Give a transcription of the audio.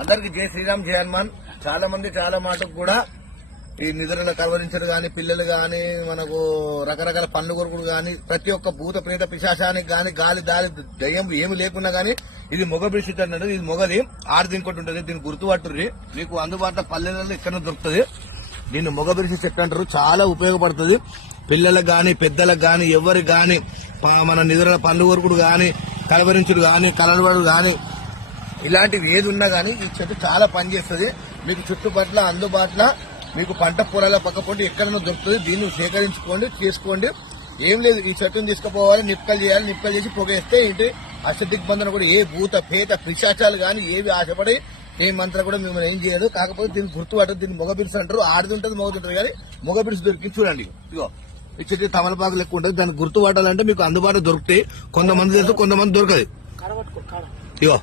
అందరికి జై శ్రీరామ్ జై హనుమాన్. చాలా మంది చాలా మాటకు కూడా ఈ నిద్రలో కలవరించరు గాని, పిల్లలు గాని, మనకు రకరకాల పండ్లు కొరుకులు గాని, ప్రతి ఒక్క భూత ప్రేత పిశాచానికి గాని, గాలి దారి దయ్యం ఏమి లేకున్నా గానీ ఇది మొగ బెడ్షీట్ అన్నాడు. ఇది మొగది, ఆడది ఇంకోటి ఉంటుంది. దీన్ని గుర్తుపట్టుర్రి. మీకు అందుబాటులో పల్లెలలో ఇక్కడ దొరుకుతుంది. దీన్ని మొగ బెడ్షీట్ చెట్టు అంటారు. చాలా ఉపయోగపడుతుంది పిల్లలకు గాని, పెద్దలకు గాని, ఎవరికి గాని, మన నిద్రల పండ్లు కొరుకుడు గాని, కలవరించుడు గాని, కలవడు గాని, ఇలాంటివి ఏది ఉన్నా గానీ ఈ చెట్టు చాలా పనిచేస్తుంది. మీకు చుట్టుపట్ల అందుబాటులో మీకు పంట పొలాల పక్క పొంటి ఎక్కడైనా దొరుకుతుంది. దీన్ని సేకరించుకోండి, చేసుకోండి. ఏం లేదు, ఈ చెట్టును తీసుకుపోవాలి, నిప్పలు చేయాలి. నిప్పలు చేసి పొగేస్తే ఏంటి అష్టదిగ్బంధన కూడా ఏ భూత పేత పిశాచాలు గాని ఏవి ఆశపడి ఏమంతా కూడా మిమ్మల్ని ఏం చేయదు. కాకపోతే దీన్ని గుర్తుపట్టదు. దీన్ని మొగ బిరుసు అంటారు. ఆడది ఉంటుంది, మొగతుంటారు కానీ మొగ బిరుసు దొరికి చూడండి. ఇగో ఈ చెట్టు తమలపాకులు ఎక్కువ ఉంటుంది. దాన్ని గుర్తుపట్టాలంటే మీకు అందుబాటులో దొరుకుతాయి. కొంతమంది తెలుసు, కొంతమంది దొరకదు. ఇగో